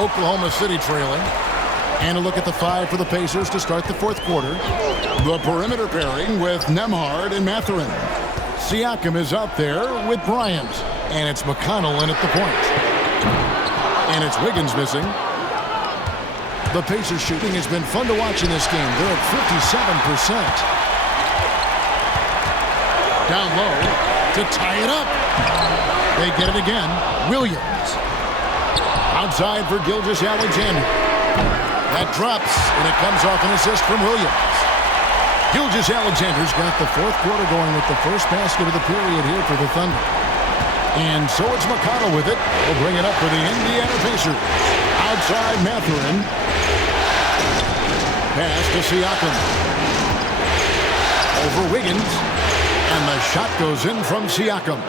Oklahoma City trailing. And a look at the 5 for the Pacers to start the fourth quarter. The perimeter pairing with Nembhard and Mathurin. Siakam is out there with Bryant. And it's McConnell in at the point. And it's Wiggins missing. The Pacers shooting has been fun to watch in this game. They're at 57%. Down low to tie it up. They get it again. Williams. Outside for Gilgeous-Alexander. That drops, and it comes off an assist from Williams. Gilgeous-Alexander's got the fourth quarter going with the first basket of the period here for the Thunder. And so it's McConnell with it. He'll bring it up for the Indiana Pacers. Outside Mathurin. Pass to Siakam. Over Wiggins. And the shot goes in from Siakam.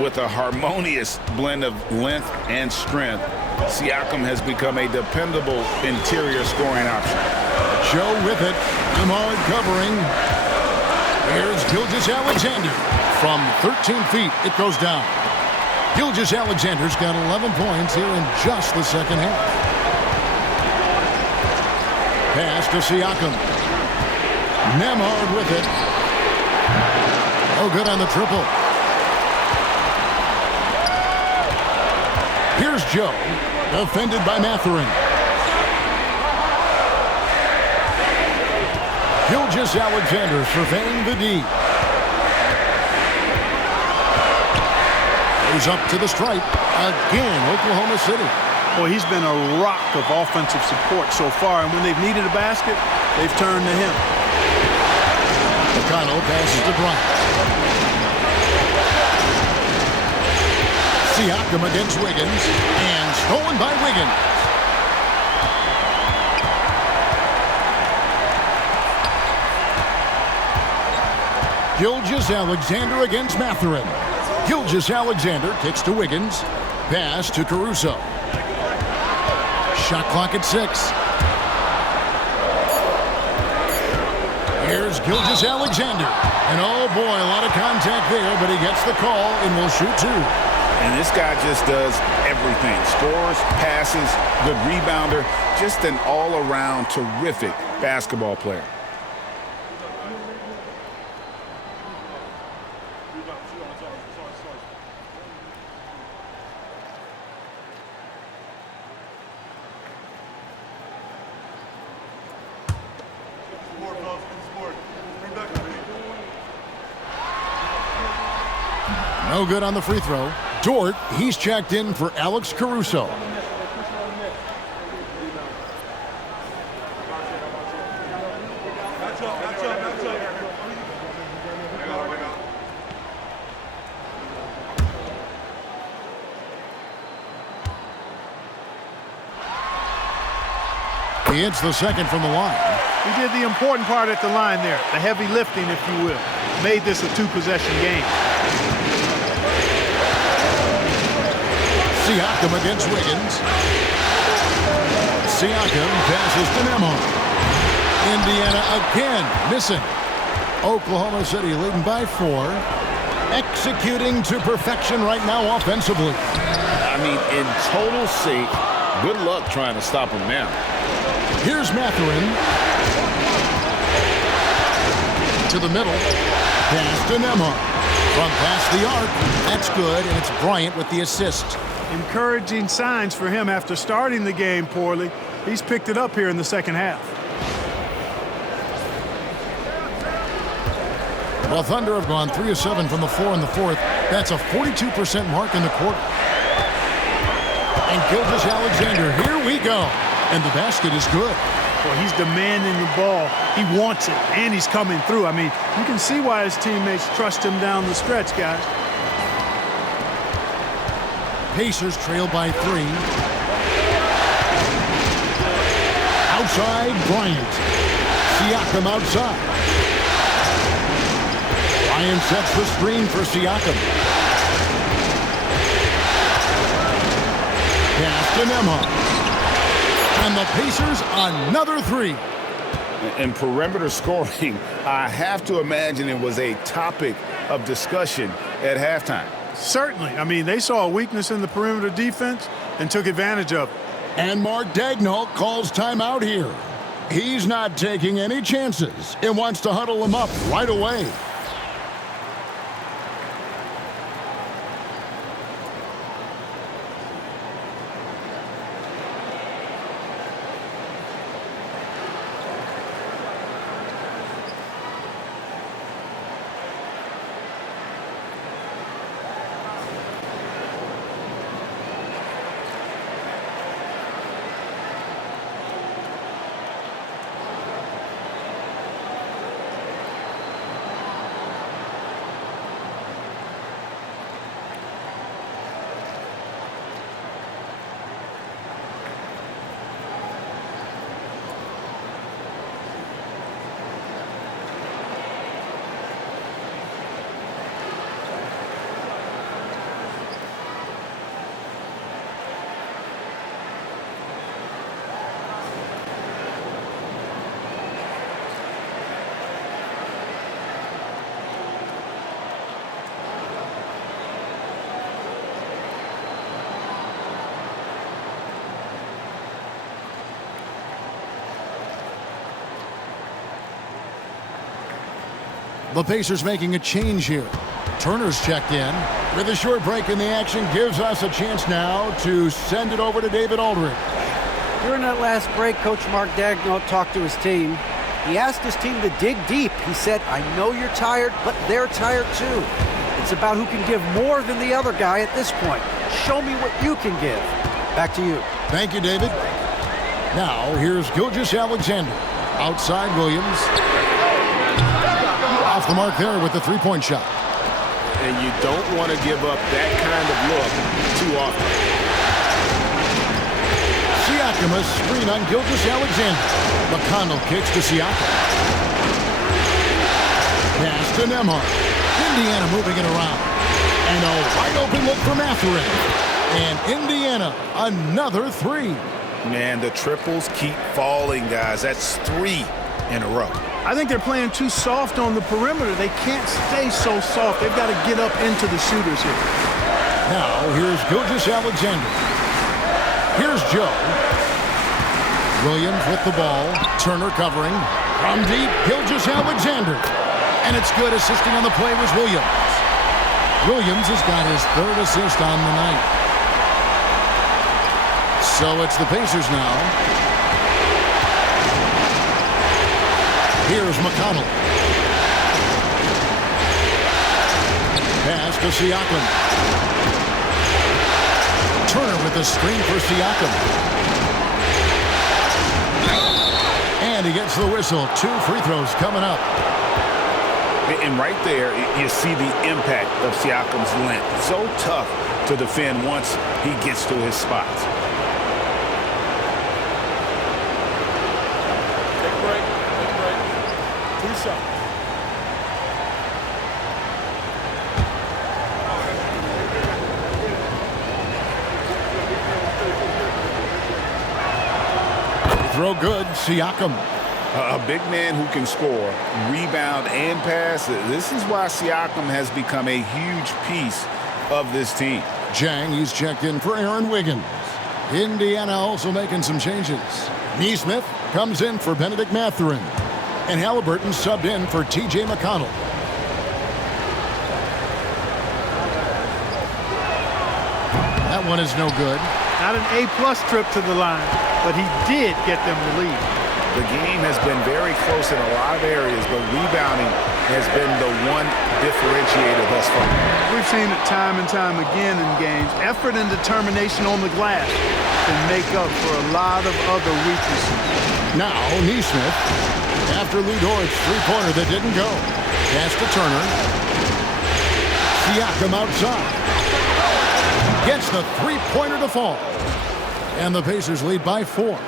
With a harmonious blend of length and strength, Siakam has become a dependable interior scoring option. Joe with it. Nembhard covering. Here's Gilgeous-Alexander. From 13 feet, it goes down. Gilgeous-Alexander's got 11 points here in just the second half. Pass to Siakam. Nembhard with it. Oh, good on the triple. Here's Joe, defended by Mathurin. Gilgeous-Alexander surveying the D. Goes up to the stripe. Again, Oklahoma City. Boy, he's been a rock of offensive support so far, and when they've needed a basket, they've turned to him. McConnell passes to Bryant. Siakam against Wiggins, and stolen by Wiggins. Gilgeous-Alexander against Mathurin. Gilgeous-Alexander kicks to Wiggins. Pass to Caruso. Shot clock at 6. Here's Gilgeous-Alexander. And oh boy, a lot of contact there, but he gets the call and will shoot 2. And this guy just does everything. Scores, passes, good rebounder. Just an all-around terrific basketball player. No good on the free throw. Dort, he's checked in for Alex Caruso. He hits the second from the line. He did the important part at the line there, the heavy lifting, if you will. Made this a 2-possession game. Siakam against Wiggins. Siakam passes to Nembhard. Indiana again missing. Oklahoma City leading by 4. Executing to perfection right now offensively. I mean, in total sync. Good luck trying to stop him now. Here's Mathurin. To the middle. Pass to Nembhard. From past the arc. That's good, and it's Bryant with the assist. Encouraging signs for him after starting the game poorly. He's picked it up here in the second half. Well, Thunder have gone 3 of 7 from the floor in the fourth. That's a 42% mark in the quarter. And Gilgeous-Alexander, here we go. And the basket is good. Well, he's demanding the ball. He wants it, and he's coming through. I mean, you can see why his teammates trust him down the stretch, guys. Pacers trail by 3. Outside, Bryant. Siakam outside. Bryant sets the screen for Siakam. Pass to Nembhard. And the Pacers another 3. In perimeter scoring, I have to imagine it was a topic of discussion at halftime. Certainly. I mean, they saw a weakness in the perimeter defense and took advantage of it. And Mark Daigneault calls timeout here. He's not taking any chances and wants to huddle them up right away. The Pacers making a change here. Turner's checked in. With a short break in the action, gives us a chance now to send it over to David Aldridge. During that last break, Coach Mark Daigneault talked to his team. He asked his team to dig deep. He said, I know you're tired, but they're tired too. It's about who can give more than the other guy at this point. Show me what you can give. Back to you. Thank you, David. Now, here's Gilgeous-Alexander. Outside Williams. Off the mark there with the three-point shot. And you don't want to give up that kind of look too often. Siakam, a screen on Gilgeous-Alexander. McConnell kicks to Siakam. Pass to Nembhard. Indiana moving it around. And a wide open look for Mathurin. And Indiana, another three. Man, the triples keep falling, guys. That's 3 in a row. I think they're playing too soft on the perimeter. They can't stay so soft. They've got to get up into the shooters here. Now, here's Gilgeous-Alexander. Here's Joe. Williams with the ball. Turner covering. From deep, Gilgeous-Alexander. And it's good. Assisting on the play was Williams. Williams has got his 3rd assist on the night. So it's the Pacers now. Here's McConnell. Pass to Siakam. Turner with the screen for Siakam. And he gets the whistle. 2 free throws coming up. And right there, you see the impact of Siakam's length. So tough to defend once he gets to his spots. Throw good, Siakam. A big man who can score, rebound, and pass. This is why Siakam has become a huge piece of this team. Jang, he's checked in for Aaron Wiggins. Indiana also making some changes. Nesmith comes in for Benedict Mathurin. And Halliburton subbed in for T.J. McConnell. That one is no good. Not an A-plus trip to the line, but he did get them the lead. The game has been very close in a lot of areas, but rebounding has been the one differentiator thus far. We've seen it time and time again in games. Effort and determination on the glass can make up for a lot of other weaknesses. Now, Nesmith, after Lou Dort's three-pointer that didn't go. Pass to Turner. Siakam outside. Gets the three-pointer to fall. And the Pacers lead by 4.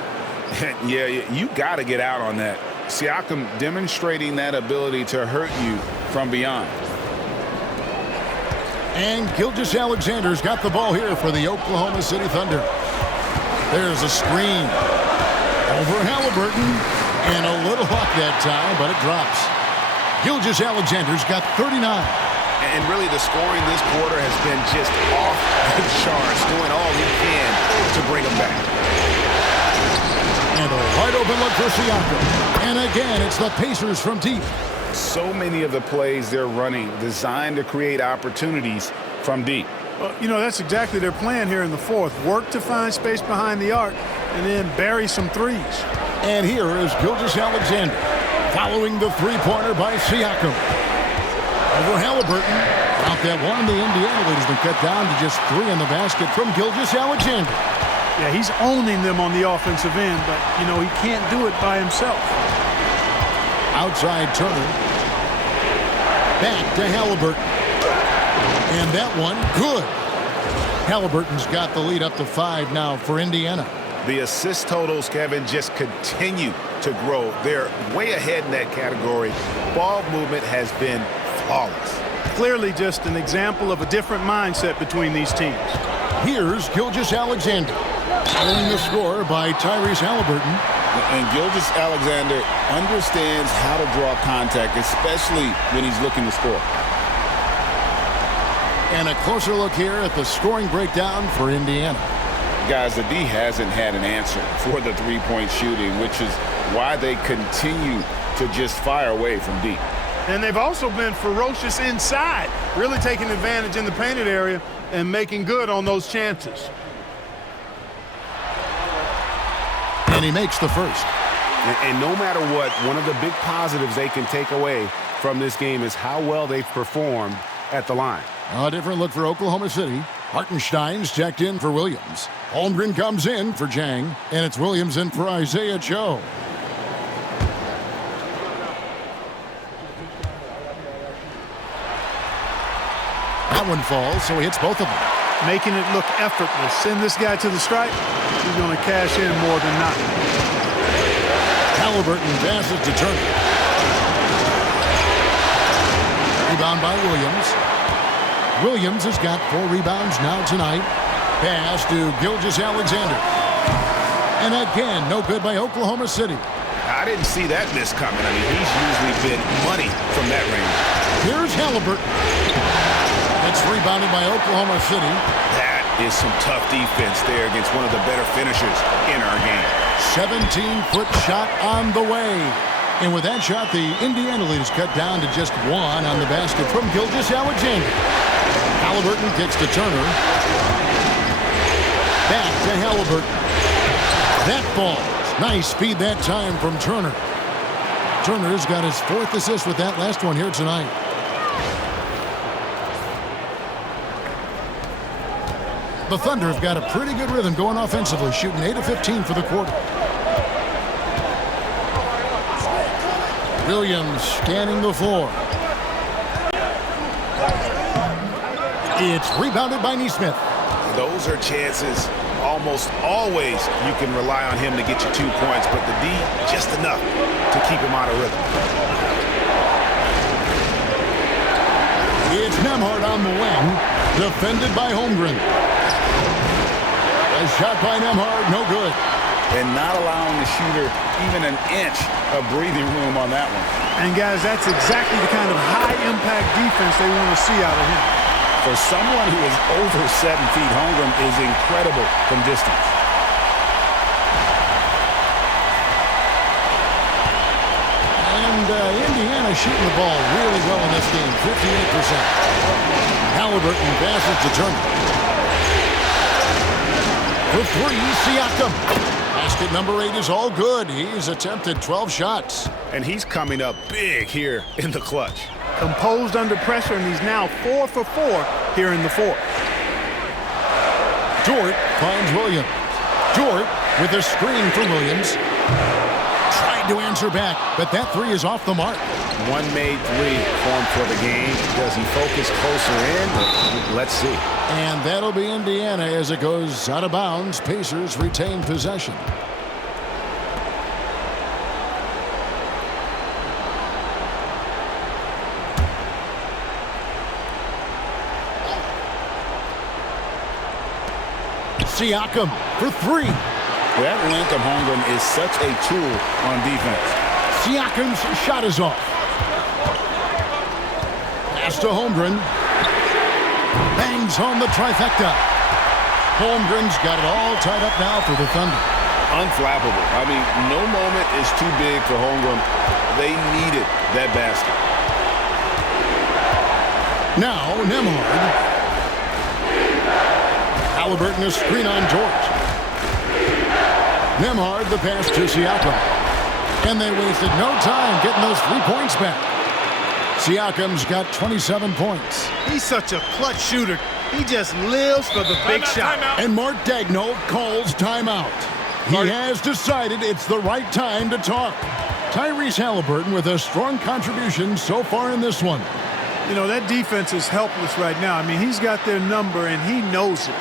Yeah, you got to get out on that. Siakam demonstrating that ability to hurt you from beyond. And Gilgeous-Alexander's got the ball here for the Oklahoma City Thunder. There's a screen over Halliburton, and a little luck that time, but it drops. Gilgeous-Alexander's got 39. And really, the scoring this quarter has been just off the charts, doing all he can to bring them back. And a wide open look for Siakam. And again, it's the Pacers from deep. So many of the plays they're running designed to create opportunities from deep. Well, you know, that's exactly their plan here in the fourth. Work to find space behind the arc and then bury some threes. And here is Gilgeous-Alexander following the three-pointer by Siakam. Over Halliburton. Out that one, the Indiana lead has been cut down to just 3 in the basket from Gilgeous-Alexander. Yeah, he's owning them on the offensive end, but, you know, he can't do it by himself. Outside Turner. Back to Halliburton. And that one, good. Halliburton's got the lead up to 5 now for Indiana. The assist totals, Kevin, just continue to grow. They're way ahead in that category. Ball movement has been flawless. Clearly just an example of a different mindset between these teams. Here's Gilgeous-Alexander. Following the score by Tyrese Halliburton. And Gilgeous-Alexander understands how to draw contact, especially when he's looking to score. And a closer look here at the scoring breakdown for Indiana. Guys, the D hasn't had an answer for the three-point shooting, which is why they continue to just fire away from deep. And they've also been ferocious inside, really taking advantage in the painted area and making good on those chances. And he makes the first. And no matter what, one of the big positives they can take away from this game is how well they've performed at the line. A different look for Oklahoma City. Hartenstein's checked in for Williams. Holmgren comes in for Jang, and it's Williams in for Isaiah Joe. That one falls, so he hits both of them. Making it look effortless. Send this guy to the stripe. He's going to cash in more than not. Halliburton passes to Turner. Rebound by Williams. Williams has got 4 rebounds now tonight. Pass to Gilgeous-Alexander. And again, no good by Oklahoma City. I didn't see that miss coming. I mean, he's usually been money from that range. Here's Halliburton. It's rebounded by Oklahoma City. That is some tough defense there against one of the better finishers in our game. 17-foot shot on the way. And with that shot, the Indiana lead is cut down to just 1 on the basket from Gilgeous-Alexander. Halliburton kicks to Turner. Back to Halliburton. That falls. Nice speed that time from Turner. Turner's got his 4th assist with that last one here tonight. The Thunder have got a pretty good rhythm going offensively, shooting 8 of 15 for the quarter. Williams scanning the floor. It's rebounded by Nesmith. Those are chances almost always you can rely on him to get you 2 points, but the D just enough to keep him out of rhythm. It's Nembhard on the wing, defended by Holmgren. A shot by Nembhard, no good. And not allowing the shooter even an inch of breathing room on that one. And, guys, that's exactly the kind of high-impact defense they want to see out of him. For someone who is over 7 feet, Holmgren is incredible from distance. And Indiana shooting the ball really well in this game, 58%. Halliburton passes to Turner. For 3, Siakam. Basket number 8 is all good. He's attempted 12 shots. And he's coming up big here in the clutch. Composed under pressure, and he's now 4 for 4 here in the fourth. Dort finds Williams. Dort with a screen for Williams. Tried to answer back, but that 3 is off the mark. One made 3 formed for the game. Does he focus closer in? Let's see. And that'll be Indiana as it goes out of bounds. Pacers retain possession. Siakam for 3. That length of Holmgren is such a tool on defense. Siakam's shot is off. Pass to Holmgren. brings home the trifecta. Holmgren's got it all tied up now for the Thunder. Unflappable. I mean, no moment is too big for Holmgren. They needed that basket. Now, Nembhard. Halliburton a screen on George. Nembhard the pass to Siakam. And they wasted no time getting those 3 points back. Siakam's got 27 points. He's such a clutch shooter. He just lives for the big shot. And Mark Daigneault calls timeout. He has decided it's the right time to talk. Tyrese Halliburton with a strong contribution so far in this one. You know, that defense is helpless right now. I mean, he's got their number, and he knows it.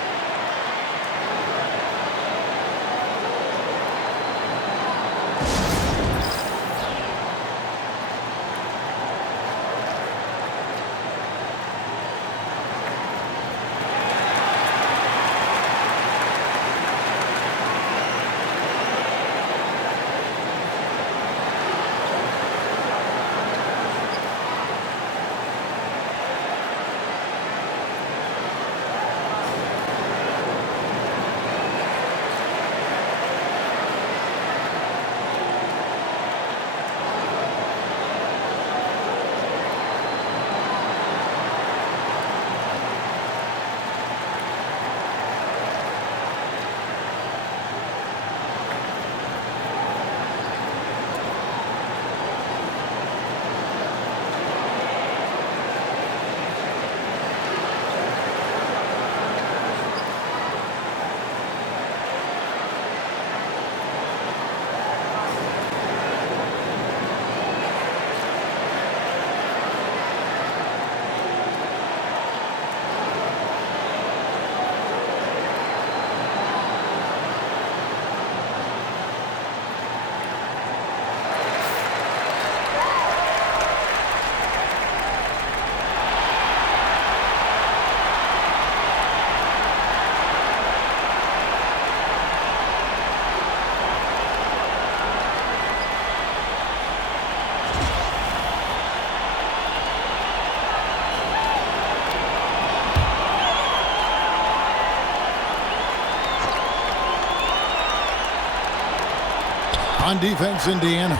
On defense, Indiana.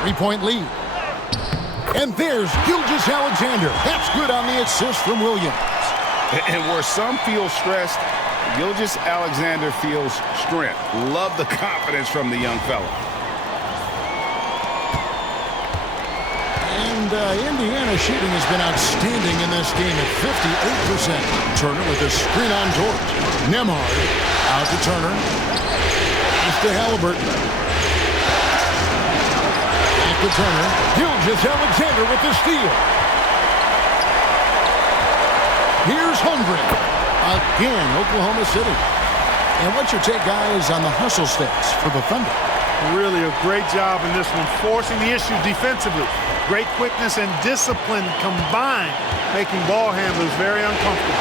3-point lead. And there's Gilgeous-Alexander. That's good on the assist from Williams. And where some feel stressed, Gilgeous-Alexander feels strength. Love the confidence from the young fella. And Indiana's shooting has been outstanding in this game at 58%. Turner with a screen on George. Nembhard out to Turner. It's to Halliburton. To Turner. Gilgeous-Alexander with the steal. Here's Holmgren. Again, Oklahoma City. And what's your take, guys, on the hustle stats for the Thunder? Really a great job in this one, forcing the issue defensively. Great quickness and discipline combined, making ball handlers very uncomfortable.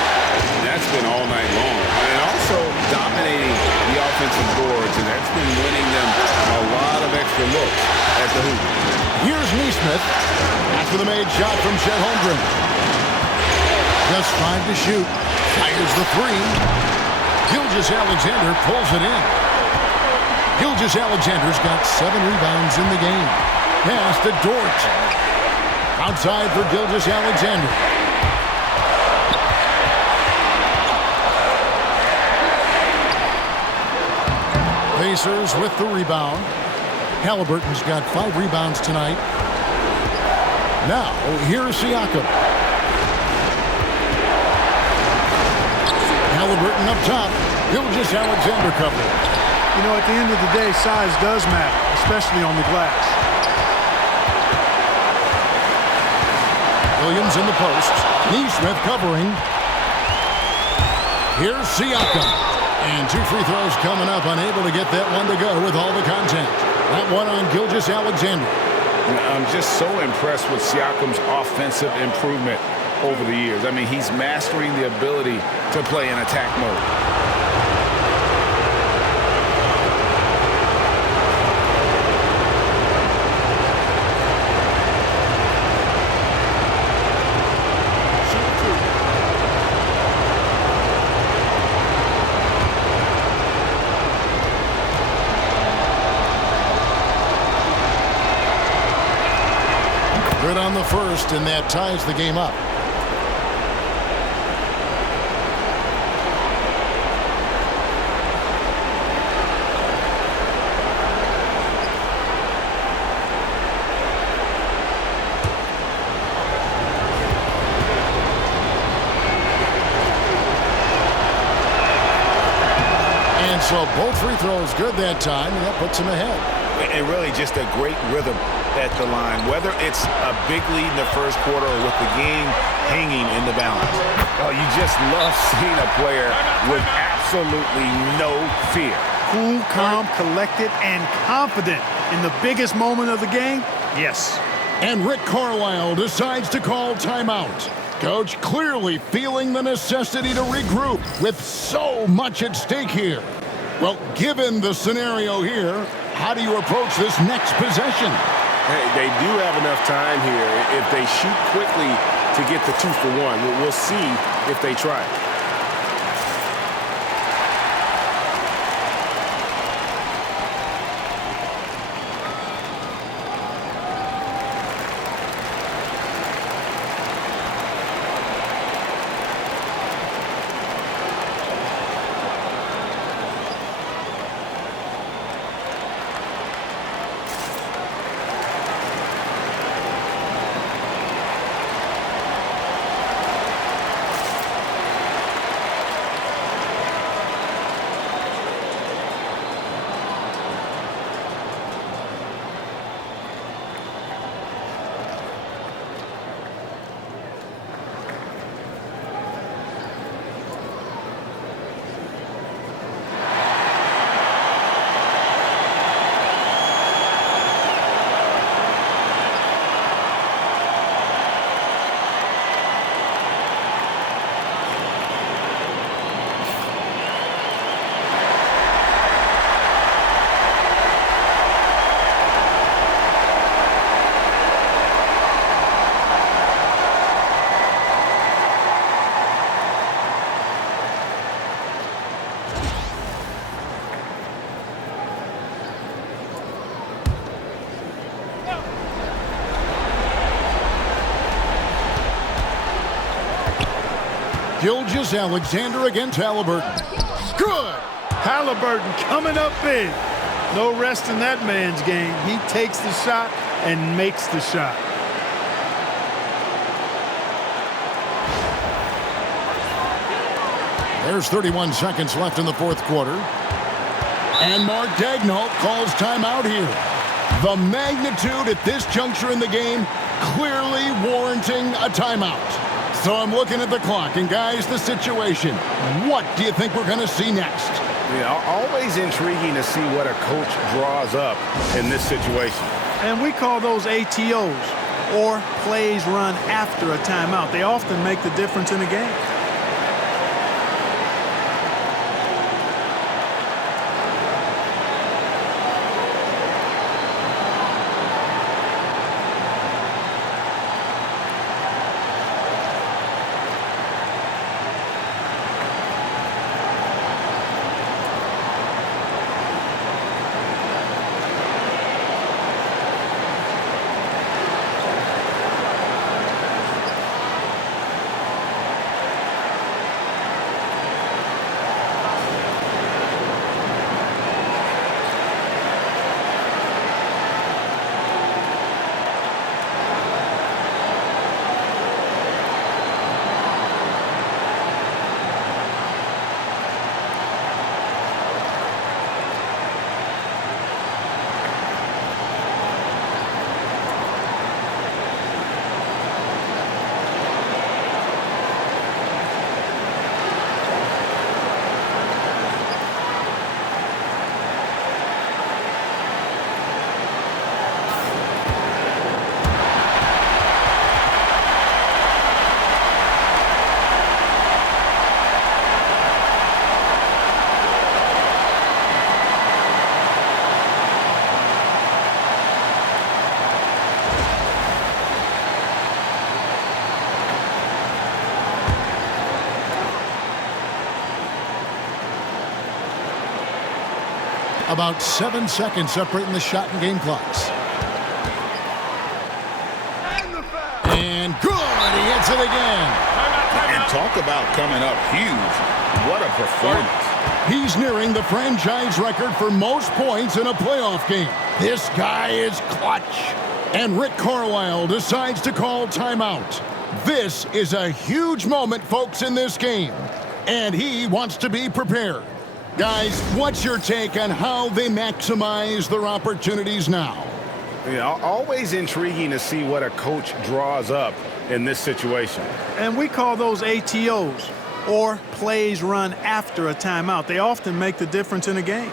That's been all night long. And also dominating the offensive boards, and that's been winning them a lot of extra looks at the hoop. Here's Neesmith after the made shot from Chet Holmgren. Just 5 to shoot. Fires the 3. Gilgeous-Alexander pulls it in. Gilgeous-Alexander's got 7 rebounds in the game. Pass to Dort. Outside for Gilgeous-Alexander. Pacers with the rebound. Halliburton's got 5 rebounds tonight. Now, here's Siakam. Halliburton up top. Gilgeous-Alexander covered. You know, at the end of the day, size does matter, especially on the glass. Williams in the post. Neesmith covering. Here's Siakam. And 2 free throws coming up. Unable to get that one to go with all the contact. That one on Gilgeous-Alexander. I'm just so impressed with Siakam's offensive improvement over the years. I mean, he's mastering the ability to play in attack mode. the first, and that ties the game up. And so both free throws good that time, and that puts him ahead. And really just a great rhythm at the line, whether it's a big lead in the first quarter or with the game hanging in the balance. Oh, you just love seeing a player with absolutely no fear. Cool, calm, collected, and confident in the biggest moment of the game? Yes. And Rick Carlisle decides to call timeout. Coach clearly feeling the necessity to regroup with so much at stake here. Well, given the scenario here, how do you approach this next possession? Hey, they do have enough time here. If they shoot quickly to get the 2 for 1, we'll see if they try. Gilgeous-Alexander against Halliburton. Good! Halliburton coming up big. No rest in that man's game. He takes the shot and makes the shot. There's 31 seconds left in the fourth quarter. And Mark Daigneault calls timeout here. The magnitude at this juncture in the game clearly warranting a timeout. So I'm looking at the clock, and guys, the situation. What do you think we're going to see next? Yeah, always intriguing to see what a coach draws up in this situation. And we call those ATOs, or plays run after a timeout. They often make the difference in a game. About 7 seconds separating the shot and game clocks. And the foul. again. And talk about coming up huge. What a performance. He's nearing the franchise record for most points in a playoff game. This guy is clutch. And Rick Carlisle decides to call timeout. This is a huge moment, folks, in this game. And he wants to be prepared. Guys, what's your take on how they maximize their opportunities now? Always intriguing to see what a coach draws up in this situation. And we call those ATOs, or plays run after a timeout. They often make the difference in a game.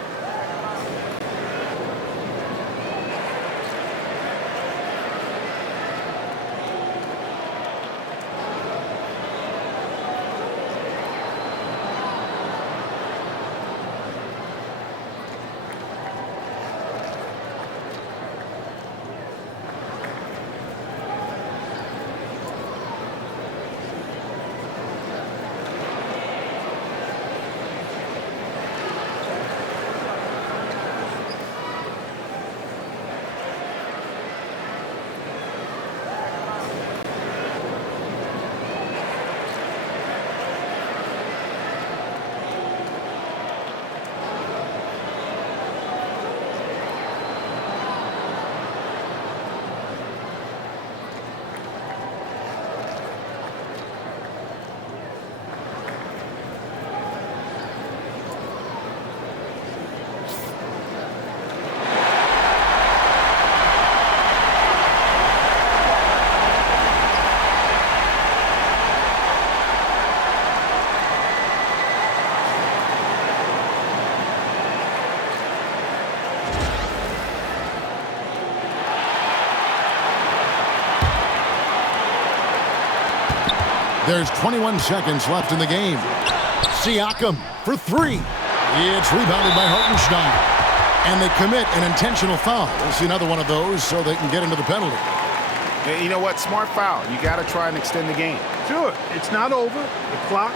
There's 21 seconds left in the game. Siakam for three. It's rebounded by Hartenstein. And they commit an intentional foul. We'll see another one of those so they can get into the penalty. And you know what? Smart foul. You got to try and extend the game. Sure, it's not over. The clock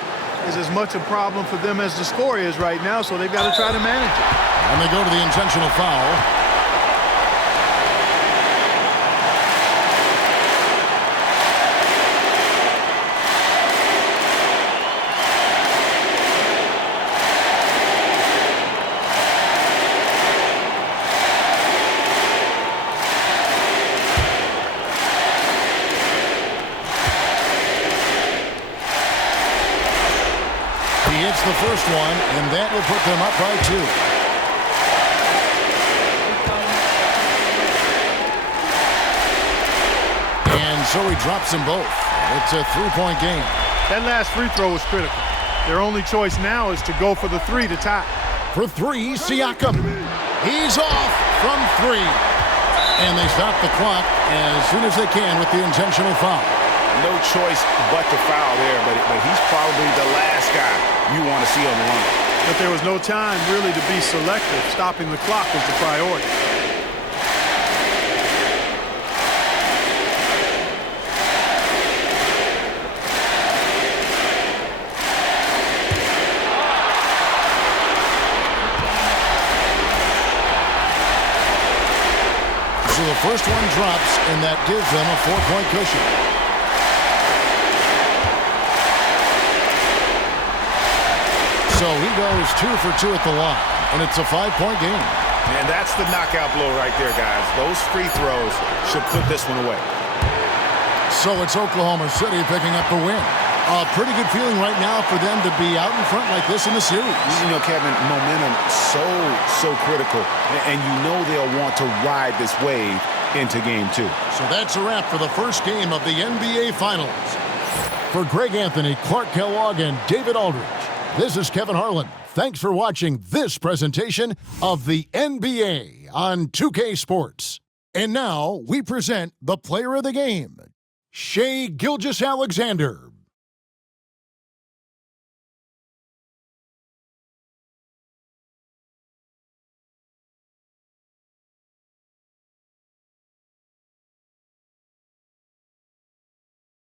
is as much a problem for them as the score is right now, so they've got to try to manage it. And they go to the intentional foul. He hits the first one, and that will put them up by 2. And so he drops them both. It's a 3-point game. That last free throw was critical. Their only choice now is to go for the 3 to tie. For 3, Siakam. He's off from 3. And they stop the clock as soon as they can with the intentional foul. No choice but to foul there, but he's probably the last guy you want to see on the line. But there was no time really to be selective. Stopping the clock was the priority. So the first one drops, and that gives them a 4-point cushion. So he goes 2 for 2 at the line, and it's a 5-point game. And that's the knockout blow right there, guys. Those free throws should put this one away. So it's Oklahoma City picking up the win. A pretty good feeling right now for them to be out in front like this in the series. You know, Kevin, momentum so critical. And you know they'll want to ride this wave into game 2. So that's a wrap for the first game of the NBA Finals. For Greg Anthony, Clark Kellogg, and David Aldridge, this is Kevin Harlan. Thanks for watching this presentation of the NBA on 2K Sports. And now we present the player of the game, Shai Gilgeous-Alexander.